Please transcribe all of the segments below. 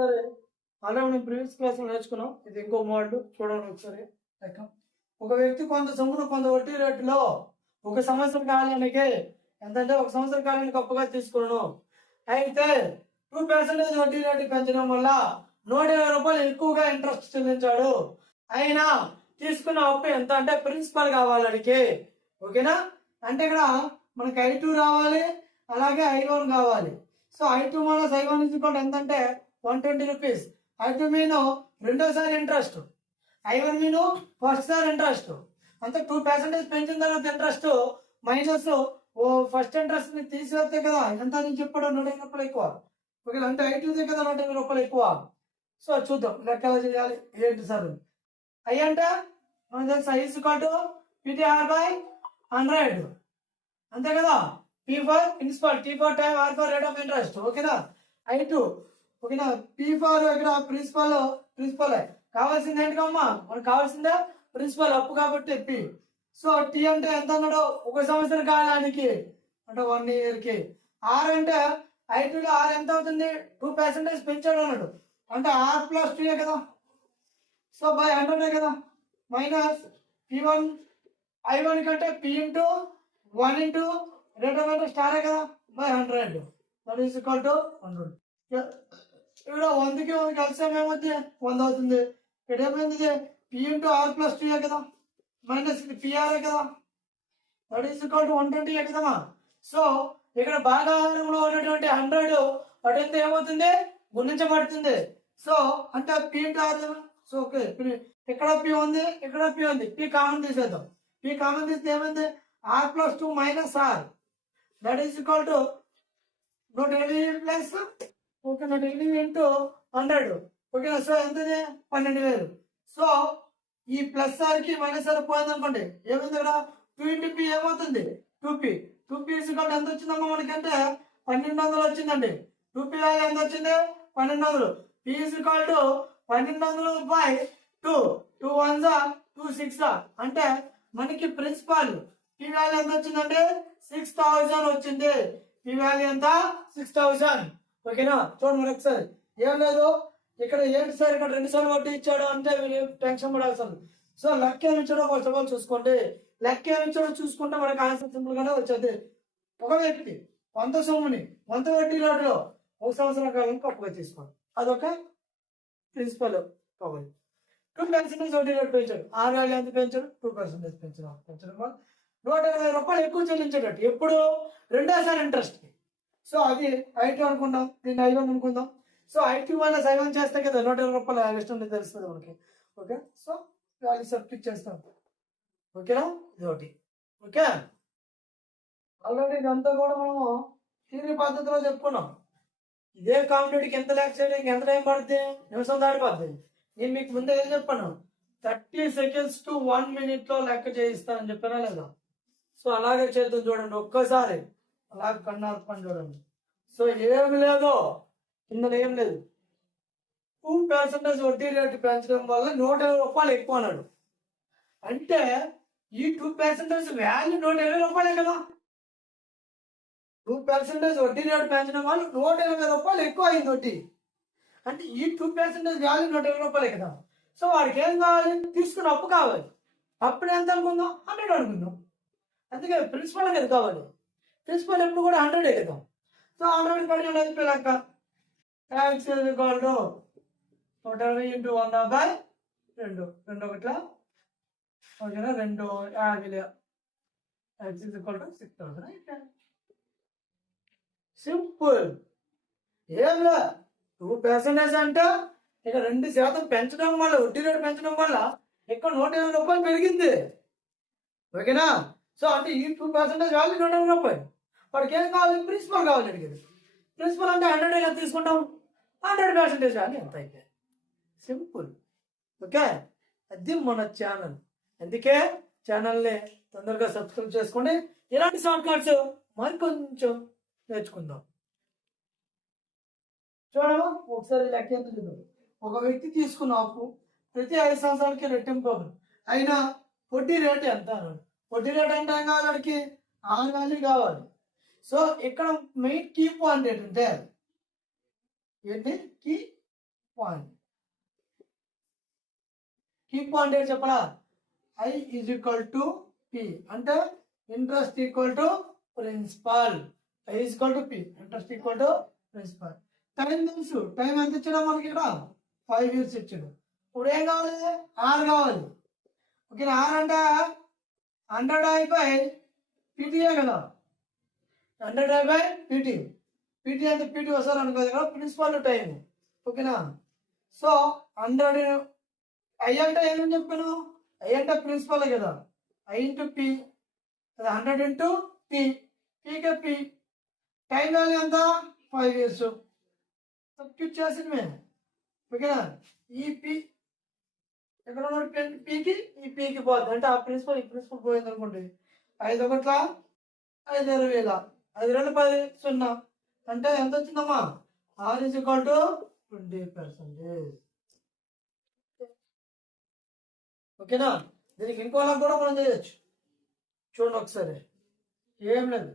ఒకసారి అలా మనం ప్రీవియస్ క్లాస్లో నేర్చుకున్నాం. ఇది ఇంకో మోడల్ చూడండి ఒకసారి. లెక్క ఒక వ్యక్తి కొంత సొమ్మును కొంత వడ్డీ రేటులో ఒక సంవత్సర కాలానికి ఎంతంటే ఒక సంవత్సర కాలానికి అప్పుగా తీసుకున్నాను. అయితే 2% వడ్డీ రేటు పెంచడం వల్ల 120 రూపాయలు ఎక్కువగా ఇంట్రెస్ట్ చెల్లించాడు. అయినా తీసుకున్న అప్పు ఎంత అంటే ప్రిన్సిపల్ కావాలి అడిగి. ఓకేనా? అంటే ఇక్కడ మనకి I2 రావాలి, అలాగే I1 కావాలి. సో I2 మైనస్ I1 ఎంత అంటే 120 రూపీస్. I2 మీను రెండోసారి ఇంట్రెస్ట్, I1 మీను ఫస్ట్ సారి ఇంట్రెస్ట్. అంతే 2% పెంచిన తర్వాత ఇంట్రెస్ట్ మైనస్ ఫస్ట్ ఇంట్రెస్ట్ ని తీసివేస్తే కదా ఎంత అని చెప్పాడు 120 రూపాయలు ఎక్కువ. ఓకే, అంటే I2 కదా 120 రూపాయలు ఎక్కువ. సో చూద్దాం లెక్క ఎలా చేయాలి ఏంటి సార్. I అంటే మన తెలుసు I = PTR/100 అంతే కదా. P for principal, T for time, R for rate of interest. ఓకేనా? I2 ఓకేనా. P ఫర్ ఇక్కడ ప్రిన్సిపల్ కావాల్సింది ఏంటమ్మా, మనకు కావాల్సిందే ప్రిన్సిపల్ అప్పు కాబట్టి P. సో T అంటే ఎంత అన్నాడు, ఒక సంవత్సర కాలానికి అంటే 1 year కి. R అంటే I2 లో R ఎంత అవుతుంది, 2% పెంచాడు అన్నాడు అంటే R + 2 కదా. సో బై 100 కదా. మైనస్ P1 I1 కంటే P × 1 × rate of interest star కదా by 100. That is equal to 100. ఇక్కడ 100కి 100 కలిసి ఏమవుతుంది 100 అవుతుంది. ఇక్కడ ఏమైంది P × R + 2 కదా మైనస్ PR కదా. దట్ ఈస్ ఈక్వల్ టు 120 కదమ్మా. సో ఇక్కడ భాగాహారంలో ఉన్నటువంటి 100 అటు ఎంత ఏమవుతుంది గుణించబడుతుంది. సో అంటే P × R. సో ఓకే, ఇక్కడ P ఉంది, ఇక్కడ P ఉంది. P కామన్ తీసేద్దాం. P కామన్ తీస్తే ఏమైంది R + 2 - R. That is equal to 120 plus okay 120 × 100. ఓకేనా. సో ఎంతది 12,000. సో ఈ ప్లస్ ఆర్కి మైనస్ ఆర్ పోయింది అనుకోండి, ఏమైంది ఇక్కడ 2 × P ఏమవుతుంది 2P. 2P ఎంత వచ్చిందమ్మా మనకంటే 1200 వచ్చిందండి. 2P వాల్యూ ఎంత వచ్చింది 1200. P = 1200/2. 2 1s 2 6 అంటే మనకి ప్రిన్సిపల్ P వాల్యూ ఎంత వచ్చిందంటే 6000 వచ్చింది. P వాల్యూ ఎంత 6000. ఓకేనా. చూడండి మరి ఒకసారి. ఏం లేదు ఇక్కడ ఏంటి సార్ ఇక్కడ 2 సార్లు వడ్డీ ఇచ్చాడు అంటే మీరు టెన్షన్ పడాల్సింది. సో లెక్క ఏమి ఇచ్చాడో ఫస్ట్ ఆఫ్ ఆల్ చూసుకోండి. లెక్క ఏమి ఇచ్చాడో చూసుకుంటే మనకి ఆన్సర్ సింపుల్ గానే వచ్చేది. ఒక వ్యక్తి కొంత సొమ్ముని కొంత వడ్డీ రేటులో ఒక సంవత్సరం కాలం అప్పుగా తీసుకోండి. అదొక ప్రిన్సిపల్ కావాలి. 2% వడ్డీ రేటు పెంచాడు. ఆ వాల్యూ ఎంత పెంచాడు 2% పెంచడం వల్ల 120 రూపాయలు ఎక్కువ చెల్లించేటట్టు ఎప్పుడు రెండోసారి ఇంట్రెస్ట్. సో అది I2 అనుకుందాం, దీన్ని I1 అనుకుందాం. సో I2 మైనస్ I1 చేస్తే కదా 120 రూపాయలు ఇష్టం ఉండేది తెలుస్తుంది మనకి. ఓకే, సో వాల్యూ సబ్స్టిట్యూట్ చేస్తాం. ఓకేనా, ఇది ఒకటి. ఓకే, ఆల్రెడీ ఇదంతా కూడా మనము థియరీ పద్ధతిలో చెప్పుకున్నాం. ఇదే కాంపిటేటివ్కి ఎంత లెక్క చేయడానికి ఎంత టైం పడుతుంది, నిమిషం దాటిపోద్ది. నేను మీకు ముందే ఏం చెప్పాను 30 seconds to 1 minute లో లెక్క చేయిస్తానని చెప్పానా లేదా. సో అలాగే చేద్దాం చూడండి ఒక్కసారి. అలాగే కన్నారు పని చూడండి. సో ఏమి లేదు కింద ఏం లేదు. 2% వడ్డీ రేటు పెంచడం వల్ల 120 రూపాయలు ఎక్కువ అన్నాడు. అంటే ఈ 2% వాల్యూ 120 రూపాయలే కదా. 2% వడ్డీ రేటు పెంచడం వల్ల 120 రూపాయలు ఎక్కువ అయింది వడ్డీ. అంటే ఈ 2% వాల్యూ 120 రూపాయలే కదా. సో వాడికి ఏం కావాలి, తీసుకున్న అప్పు కావాలి. అప్పుడు ఎంత అనుకుందాం 100 అనుకుందాం. అందుకే ప్రిన్సిపల్ అనేది కావాలి. ప్రిన్సిపల్ ఎప్పుడు కూడా 100 కదా. సో 100 పడిన అయిపోయాక ట్యాక్స్ = 120 × 100/2. 2 ఒకట్లా ఓకేనా 250. ట్యాక్స్ = 6000. సింపుల్. ఏం లే 2% అంటే ఇక 2% పెంచడం వల్ల వడ్డీ రేటు పెంచడం వల్ల ఇక్కడ 120 రూపాయలు పెరిగింది. ఓకేనా. సో అంటే ఈ 2% వాల్యూ 120 రూపాయలు. వాడికి ఏం కావాలి, ప్రిన్సిపల్ కావాలి అడిగేది. ప్రిన్సిపల్ అంటే 100 ఎలా తీసుకుంటాం 100% వాల్యూ ఎంత అయితే సింపుల్. ఓకే, అది మన ఛానల్. అందుకే ఛానల్ని తొందరగా సబ్స్క్రైబ్ చేసుకోండి. ఇలాంటి షార్ట్ కట్స్ మరి కొంచెం నేర్చుకుందాం. చూడమా ఒకసారి లెక్క ఎంత చూద్దాం. ఒక వ్యక్తి తీసుకున్న అప్పు ప్రతి 5 సంవత్సరాలకి రెట్టింపు అయినా వడ్డీ రేటు ఎంత అన్నాడు. వడ్డీ రేటు అంటే ఏం కావాలి వాడికి R వాల్యూ కావాలి. సో ఇక్కడ మెయిన్ కీ పాయింట్ ఏంటంటే ఏంటి కీ పాయింట్. కీ పాయింట్ ఏంటి చెప్పనా? I is equal to P అంటే interest equal to principal. I is equal to P interest equal to principal. Time తెలుసు, టైం ఎంత ఇచ్చాడో మనకి ఇక్కడ 5 years ఇచ్చాడు. ఇప్పుడు ఏం కావాలి? ఆర్ కావాలి. ఓకేనా? ఆర్ అంటే 100/, పీటీఏ కదా, 100/, పీటీ. పీటీ అంటే పీటీ వస్తారు అనుకోదు కదా, ప్రిన్సిపల్ టైం. ఓకేనా? సో 100 ఐ అంటే ఏమని చెప్పాను? ఐ అంటే ప్రిన్సిపల్ కదా, I into P, 100 into P, PK P. Time value ఎంత? 5 years. సబ్స్టిట్యూట్ చేసినమే. ఓకేనా? ఈ పి ఎక్కడ ఉన్న పీకి ఈ పీకి పోతుంది అంటే ఆ ప్రిన్సిపల్ ఈ ప్రిన్సిపల్ పోయింది అనుకోండి. 5 ఒకట్ల 5 20,000, 5 2 10, 0 అంటే ఎంత వచ్చిందమ్మా? R is equal to 20%. ఓకేనా? దీనికి ఇంకోలా కూడా మనం చేయొచ్చు. చూడండి ఒకసారి, ఏం లేదు,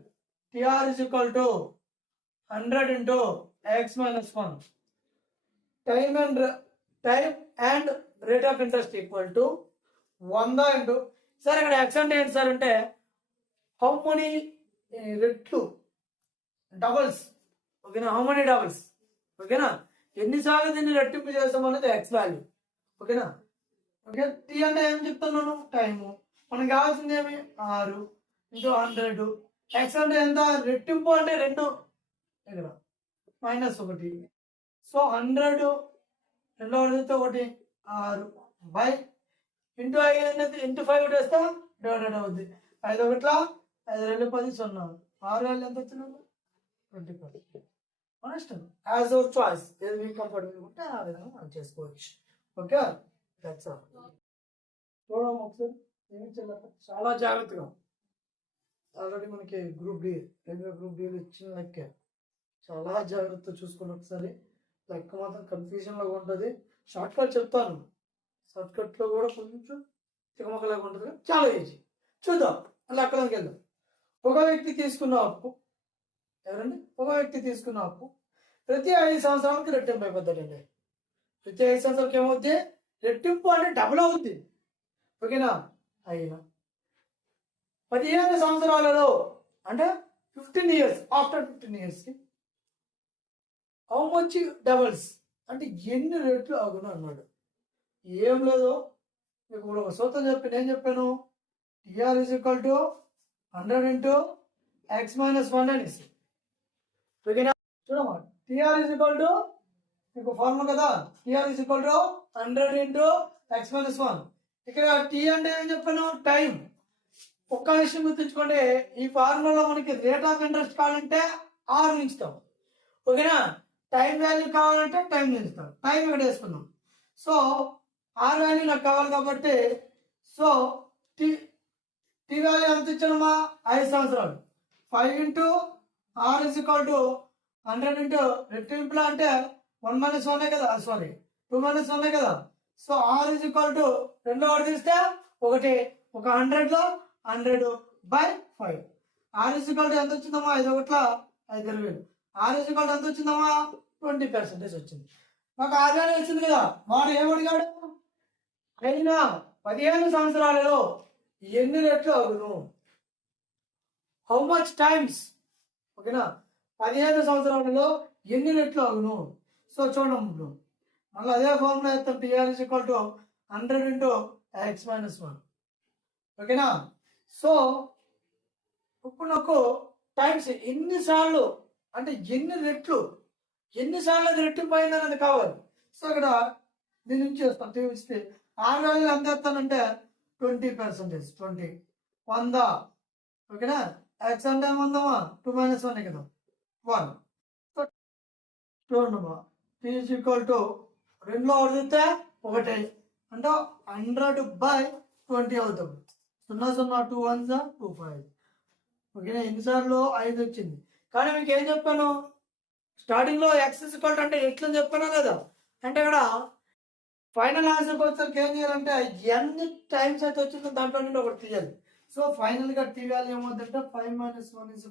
TR is equal to 100 into x minus 1. Time and rate of interest equal to 100 into. Sir ఇక్కడ x అంటే ఏంటి సార్ అంటే హౌ మనీ రెట్లు, డబల్స్. ఓకేనా? How many doubles. ఓకేనా? ఎన్నిసార్లు దీన్ని రెట్టింపు చేస్తాం అనేది x వాల్యూ. ఓకేనా? ఓకే, టీ అంటే ఏం చెప్తున్నాను? టైము. మనకు కావాల్సింది ఏమి? 6 ఇంటూ 100. ఎక్స్ అంటే ఎంత? రెట్టింపు అంటే 2 ఇక్కడ -1. సో 100 రెండో అడిగితే 1 6 బై ఇంటూ 5 ఇంటూ 5 వేస్తే డివైడెడ్ అవుద్ది. 5 ఒకట్ల 5 2 10, 0. 6 వేలు ఎంత వచ్చిందండి? 20%. మన ఇష్టం, యాజ్ అవర్ చాయిస్. ఏది మీకు కంఫర్టబుల్ ఉంటే ఆ విధంగా మనం చేసుకోవచ్చు. Okay, that's all. చూడడం ఒకసారి ఏమి చేయాలి, చాలా జాగ్రత్తగా. ఆల్రెడీ మనకి గ్రూప్ డి, రైల్వే గ్రూప్ డిలో ఇచ్చిన లెక్క చాలా జాగ్రత్త చూసుకోండి ఒకసారి. లెక్క మాత్రం కన్ఫ్యూజన్లాగా ఉంటుంది. షార్ట్ కట్ చెప్తాను, షార్ట్ కట్లో కూడా కొంచెం తికమకలాగా ఉంటుంది, చాలా ఈజీ. చూద్దాం, అలా అక్కడికి వెళ్దాం. ఒక వ్యక్తి తీసుకున్న అప్పు, ఎవరండి? ఒక వ్యక్తి తీసుకున్న అప్పు ప్రతి 5 సంవత్సరాలకి రెట్టింపు అయిపోతాడండి. ప్రతి 5 సంవత్సరాలకి ఏమవుద్ది? రెట్టింపు అంటే డబుల్ అవుద్ది. ఓకేనా? అయినా 15 సంవత్సరాలలో అంటే 15 years, ఆఫ్టర్ 15 yearsకి హౌ మచ్ డబల్స్ అంటే ఎన్ని రెట్లు అగును అన్నాడు. ఏం లేదు, మీకు ఇప్పుడు ఒక సూత్రం చెప్పి నేను చెప్పాను. TR is equal to 100 into x minus 1 అనేసి. ఓకేనా? చూడమ్మా, టిఆర్ ఈజ్ ఈక్వల్ టు మీకు ఫార్ములా కదా, TR is equal to 100 into x minus 1. ఇక్కడ టీ అంటే ఏం చెప్పాను? టైం. ఒక్క విషయం గుర్తుంచుకోండి, ఈ ఫార్ములాలో మనకి రేట్ ఆఫ్ ఇంట్రెస్ట్ కావాలంటే ఆర్ ఉంచుతాం. ఓకేనా? టైం వాల్యూ కావాలంటే టైం ఉంచుతాం. టైం ఇక్కడ వేసుకున్నాం. సో ఆర్ వాల్యూ నాకు కావాలి కాబట్టి, సో టీ టీ వాల్యూ ఎంత ఇచ్చానమ్మా? 5 సంవత్సరాలు. 5 into R is equal to 100 into రెట్టింపులా అంటే 1 - 1 కదా, సారీ 2 - 1 కదా. So R is equal to రెండో వాడు తీస్తే ఒకటి, ఒక 100లో 100/5. ఆర్ ఇస్ ఈక్వల్ టు ఎంత వచ్చిందమ్మా? 5 ఒకట్ల 5 20,000. ఆర్ ఇస్ ఈక్వల్ టు ఎంత వచ్చిందమ్మా? 20% వచ్చింది. మాకు ఆర్ వాల్యూ వచ్చింది కదా. వాడు ఏమడిగాడు? అయినా 15 సంవత్సరాలలో ఎన్ని రెట్లు అగును, హౌ మచ్ టైమ్స్. ఓకేనా? 15 సంవత్సరాలలో ఎన్ని రెట్లు అగును. సో చూడండి, మళ్ళీ అదే ఫార్ములా వేస్తాం. TR is equal to 100 into x minus 1. ఓకేనా? సో ఇప్పుడు నాకు టైమ్స్ ఎన్నిసార్లు అంటే ఎన్ని రెట్లు, ఎన్నిసార్లు అది రెట్టింపు అయింది అనేది కావాలి. సో ఇక్కడ దీని నుంచి వస్తాను, తీస్తే ఆర్ వాల్యూ ఎంత వేస్తానంటే 20%. 20 100. ఓకేనా? ఎక్స్ అంటే 100 2 - 1 కదా, 1. సో చూడమ్మా, టీ ఈజ్ ఈక్వల్ టు రెండులో అడిగితే ఒకటి అంటే 100/20 అవుతాం. 0 0 2 1 2 5. ఓకేనా? ఎన్నిసార్లు? 5 వచ్చింది. కానీ మీకు ఏం చెప్పాను? స్టార్టింగ్లో ఎక్స్ ఈక్వల్ అంటే ఎట్లా చెప్పానా లేదా అంటే ఇక్కడ ఫైనల్ ఆన్సర్కి వచ్చేసరికి ఏం చేయాలంటే ఎన్ని టైమ్స్ అయితే వచ్చిందో దాంట్లో నుండి ఒకటి తీయాలి. సో ఫైనల్గా టీ వాల్యూ ఏమవుతుందంటే 5 - 1 =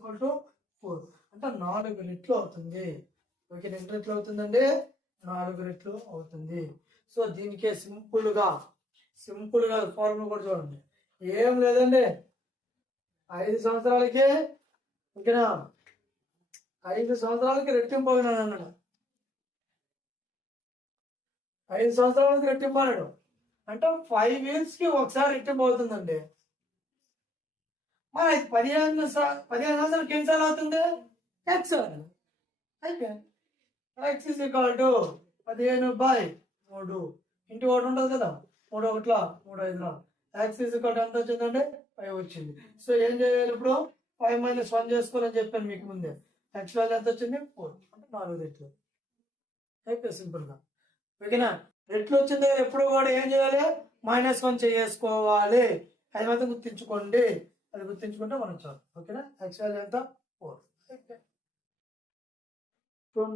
4 అంటే 4 రెట్లు అవుతుంది. ఓకే, ఎన్ని రెట్లు అవుతుందండి? 4 రెట్లు అవుతుంది. సో దీనికే సింపుల్గా ఫార్ములా కూడా చూడండి. ఏం లేదండి, 5 సంవత్సరాలకి ఓకేనా, 5 సంవత్సరాలకి రెట్టింపు అవుతున్నాను అన్నాడు. 5 సంవత్సరాలకి రెట్టింపు అన్నాడు అంటే 5 ఇయర్స్కి ఒకసారి రెట్టింపు అవుతుందండి. మరి 15 సంవత్సరాలకి ఎన్నిసార్లు అవుతుంది? ఎక్స్ అయితే ఎక్స్ ఈజ్ ఈక్వల్ టు 15/3 ఇంటి ఒకటి ఉంటుంది కదా, 3 ఒకట్ల 3 5ల ఎక్స్ ఈజ్ ఈక్వల్ టు ఎంత వచ్చిందంటే 5 వచ్చింది. సో ఏం చేయాలి ఇప్పుడు? 5 - 1 చేసుకోవాలని చెప్పాను మీకు ముందే. ఎక్స్ వాల్యూ ఎంత వచ్చింది? 4 అంటే 4 రెట్లు అయిపోయి సింపుల్గా. ఓకేనా? రెట్లు వచ్చిన దగ్గర ఎప్పుడు కూడా ఏం చేయాలి? -1 చేసుకోవాలి. అది మాత్రం గుర్తించుకోండి. అది గుర్తించుకుంటే మనం చాలు. ఓకేనా? ఎక్స్ వాల్యూ ఎంత? 4.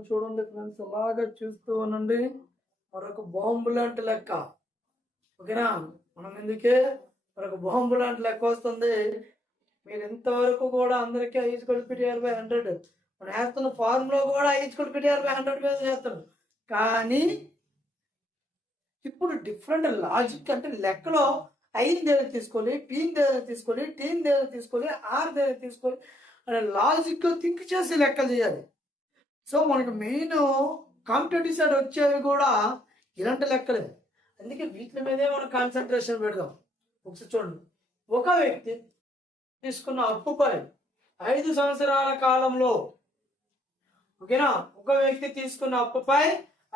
చూడండి ఫ్రెండ్స్, అలాగా చూస్తూ ఉండండి. మరొక బాంబు లాంటి లెక్క. ఓకేనా? మనం ఎందుకే మరొక బాంబు లాంటి లెక్క వస్తుంది. మీరు ఇంతవరకు కూడా అందరికీ I=PR/100 మనం వేస్తున్న ఫార్ములా కూడా I=PR/100 మీద చేస్తాం. కానీ ఇప్పుడు డిఫరెంట్ లాజిక్ అంటే లెక్కలో ఐని దగ్గర తీసుకోవాలి, పీని దగ్గర తీసుకోవాలి, టీని దగ్గర తీసుకోవాలి, ఆర్ దగ్గర తీసుకోవాలి అనే లాజిక్ థింక్ చేసి లెక్కలు చేయాలి. సో మనకు మెయిన్ కాంపిటేటివ్ సైడ్ వచ్చేవి కూడా ఇలాంటి లెక్కలే. అందుకే వీటి మీదే మనం కాన్సన్ట్రేషన్ పెడదాం. ఒకసారి చూడండి, ఒక వ్యక్తి తీసుకున్న అప్పుపై 5 సంవత్సరాల కాలంలో, ఓకేనా, ఒక వ్యక్తి తీసుకున్న అప్పుపై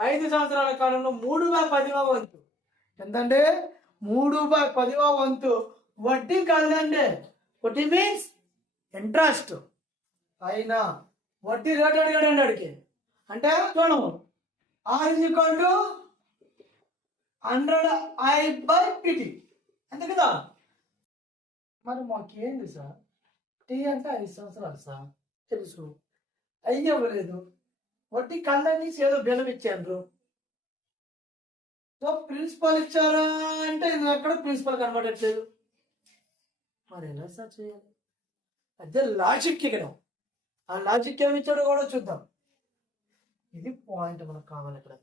5 సంవత్సరాల కాలంలో 3/10వ వంతు ఎంతంటే 3/10వ వంతు వడ్డీ కలదండి. వడ్డీ మీన్స్ ఇంట్రెస్ట్ అయినా వడ్డీ రేట్ అడిగాడండి. అడిగి అంటే చూడము R=100I/PT అంతే కదా. మరి మాకేంది సార్? టీ అంటే 5 సంవత్సరాలు సార్ తెలుసు, అయ్యవ్వలేదు. వడ్డీ కళ్ళని ఏదో బిల్లం ఇచ్చారు. సో ప్రిన్సిపల్ ఇచ్చారా అంటే ఇది ఎక్కడ ప్రిన్సిపల్ కనబడట్లేదు. మరి ఎలా సార్ చేయాలి? అదే లాజిక్ ఇక్కడ. ఆ లాజిక్ ఏమి ఇచ్చాడో కూడా చూద్దాం. ఇది పాయింట్ మనకు కావాలి ఇక్కడ.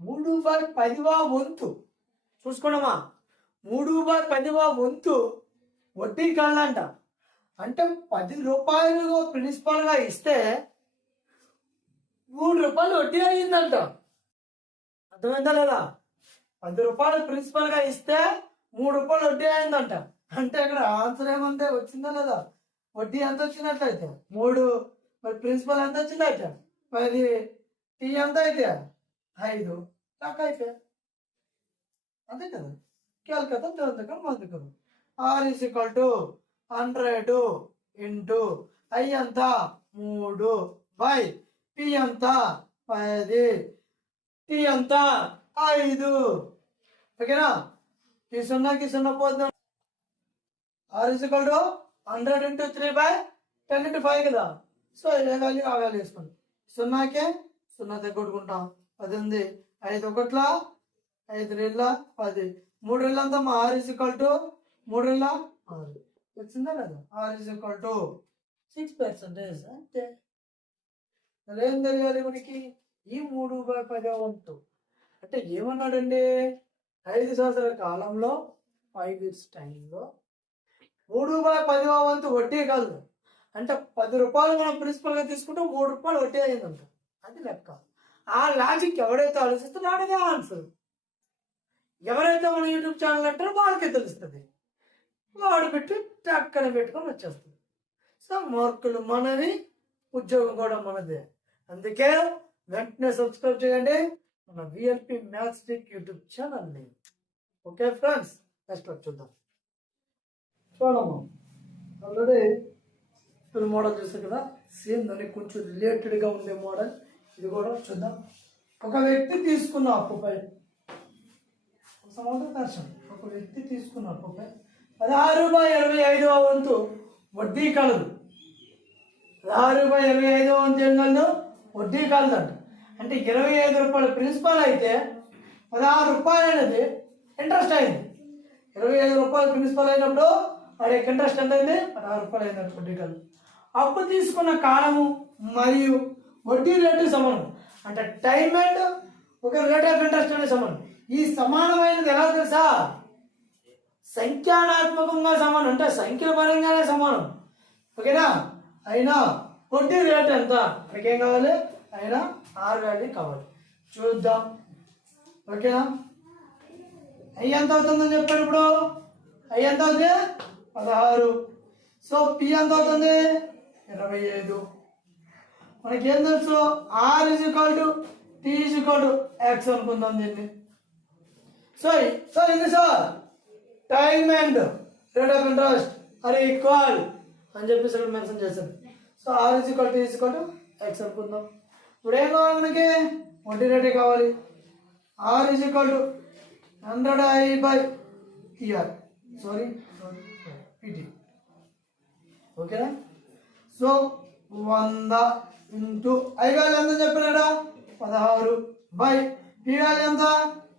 3/10వ వంతు చూసుకున్నామా? 3/10వ వంతు వడ్డీ కళ్ళంట. అంటే 10 రూపాయలు ప్రిన్సిపల్గా ఇస్తే 3 రూపాయలు వడ్డీ అయ్యిందంట. అర్థమైందా లేదా? 10 రూపాయలు ప్రిన్సిపల్గా ఇస్తే 3 రూపాయలు వడ్డీ అయిందంట. అంటే అక్కడ ఆన్సర్ ఏమంటే వచ్చిందా లేదా? వడ్డీ ఎంత వచ్చినట్లయితే 3, మరి ప్రిన్సిపల్ ఎంత వచ్చిందైతే 10, టీ ఎంత అయితే 5 లెక్క అయితే అంతే కదా. క్యాల్కతం చదువుతాం మందుకం. R=100 ఇంటూ I ఎంత 3 బై P ఎంత 10, టీ ఎంత 5. ఓకేనా? ఈ 0కి 0 పోద్దాం. R=100 ఇంటూ 3/10 ఇంటూ 5 కదా. సో ఏ వాల్యూ ఆ వాల్యూ వేసుకోండి. 0కే 0 తగ్గొట్టుకుంటాం. 10 ఉంది, 5 ఒకట్ల 5 2 10, 3 2 అంతా R=3 2 6 వచ్చిందా లేదా? R=6% అంతే. ఏం తెలియాలి మనకి? ఈ 3/10వ వంతు అంటే ఏమన్నాడండి? 5 సంవత్సరాల కాలంలో 5 ఇయర్స్ టైంలో 3/10వ వంతు వడ్డీ కాదు. అంటే 10 రూపాయలు మనం ప్రిన్సిపల్గా తీసుకుంటే 3 రూపాయలు వడ్డీ అయిందంట. అది లెక్క. ఆ లాజిక్ ఎవడైతే ఆలోచిస్తున్నాడో అదే ఆన్సర్. ఎవరైతే మన యూట్యూబ్ ఛానల్ అంటారో వాళ్ళకే తెలుస్తుంది. వాడు పెట్టి చక్కన పెట్టుకొని వచ్చేస్తుంది. సో మార్కులు మనవి, ఉద్యోగం కూడా మనదే. అందుకే వెంటనే సబ్స్క్రైబ్ చేయండి మన VLP మ్యాథ్స్ ట్రిక్ యూట్యూబ్ ఛానల్ని. ఓకే ఫ్రెండ్స్, నెక్స్ట్ చూద్దాం. చూడము ఆల్రెడీ ఫుల్ మోడల్ చూసారు కదా, సేమ్ దానికి కొంచెం రిలేటెడ్గా ఉండే మోడల్ ఇది కూడా చూద్దాం. ఒక వ్యక్తి తీసుకున్న అప్పుపై ఒక వ్యక్తి తీసుకున్న అప్పుపై 16/25వ వంతు వడ్డీ కలదు. 16/25వ వంతు ఏం కలదు? వడ్డీ కలదంట. అంటే 25 రూపాయలు ప్రిన్సిపల్ అయితే 16 రూపాయలు అనేది ఇంట్రెస్ట్ అయింది. 25 రూపాయలు ప్రిన్సిపల్ అయినప్పుడు వాడికి ఇంట్రెస్ట్ ఎంత అయింది? 16 రూపాయలు అయింది వడ్డీ కలదు. అప్పు తీసుకున్న కాలము మరియు వడ్డీ రేటు సమానం. అంటే టైం అండ్ ఒక రేట్ ఆఫ్ ఇంట్రెస్ట్ అనే సమానం. ఈ సమానమైనది ఎలా తెలుసా? సంఖ్యానాత్మకంగా సమానం, అంటే సంఖ్యల పరంగానే సమానం. ఓకేనా? అయినా వడ్డీ రేట్ ఎంత? మనకేం కావాలి? అయినా ఆర్ వాల్యూ కావాలి. చూద్దాం. ఓకేనా? అయ్యి ఎంత అవుతుందని చెప్పాడు ఇప్పుడు. అయ్యి ఎంత అవుతుంది? 16. సో పి ఎంత అవుతుంది? 25. మనకేం తెలుసు? R is equal to T is equal to X అనుకుందాం దీన్ని. సో ఇది sir time and rate of interest R equal అని చెప్పేసి ఇక్కడ మెన్షన్ చేశాను. So R is equal T is equal to X అనుకుందాం. ఇప్పుడు ఏం కావాలి మనకి? వడ్డీ రేటే కావాలి. R is equal to 100i/TR, sorry PT. ఓకేనా? సో 100 ఇంటూ ఐ వాల్యూ ఎంత చెప్పినాడా? 16 బై పి వాల్యూ ఎంత?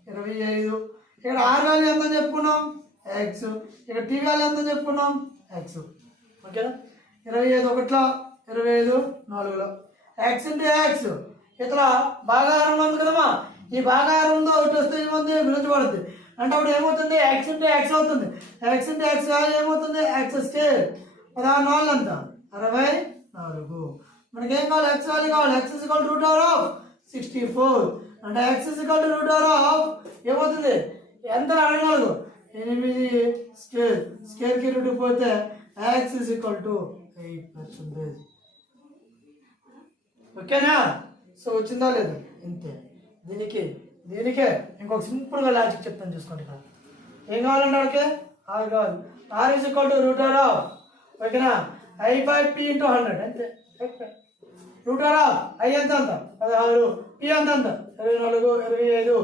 25. ఇక్కడ ఆర్ వాల్యూ ఎంత చెప్పుకున్నాం? ఎక్స్. ఇక్కడ టీ వాల్యూ ఎంత చెప్పుకున్నాం? ఎక్స్. ఓకేనా? 25 ఒకట్లా 25 4లో ఎక్స్ ఇంటూ ఎక్స్. ఇట్లా భాగాహారంలో ఉంది కదమ్మా. ఈ భాగాహారంలో ఒకటి వస్తే ఏమవుతుంది? గుణించబడుతుంది. అంటే అప్పుడు ఏమవుతుంది? ఎక్స్ ఇంటూ ఎక్స్ అవుతుంది. ఎక్స్ ఇంటూ ఎక్స్ వాల్యూ ఏమవుతుంది? X square. 16 4 ఎంత? 64. మనకేం కావాలి? ఎక్స్ వాల్యూ కావాలి. X is equal to root over of 64. అంటే X is equal to root over of ఏమవుతుంది? ఎంత? 64. 8 స్క్వేర్. స్క్వేర్కి రూట్ పోతే ఎక్స్ ఇస్ ఈక్వల్ టు 8%. ఓకేనా? సో వచ్చిందా లేదు? ఇంతే. దీనికే ఇంకొక సింపుల్గా లాజిక్ చెప్తాను చూసుకోండి. ఇక్కడ ఏం కావాలంటే ఓకే ఆర్ కావాలి. R is equal to root over of, ఓకేనా, i/p ఇంటూ 100 అంతే. రూట్ ఓవర్ ఆఫ్ ఐ ఎంత? 16. పి ఎంత? 24 25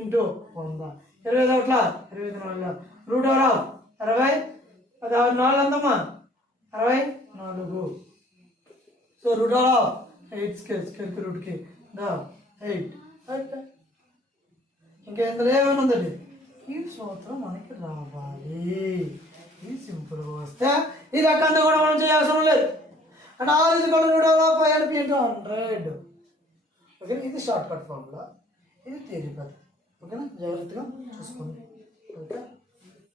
ఇంటూ 100. 25 ఒకట్లా 25 4. రూట్ ఓవర్ ఆఫ్ 60 16 4 ఎంతమ్మా? 64. So root over of 8 స్క్వేర్కి రూట్కి 8. ఇంకా ఇందులో ఏమైనా ఉందండి? ఈ సూత్రం మనకి రావాలి. ఇది సింపుల్గా వస్తే ఈ రకంగా కూడా మనం చేయాల్సిన లేదు. అంటే R is equal to root over of 5 into 100. Okay, ఇది షార్ట్ కట్ ఫార్ములా, ఇది థియరీ పద్ధతి. ఓకేనా? జాగ్రత్తగా చూసుకోండి. ఓకే.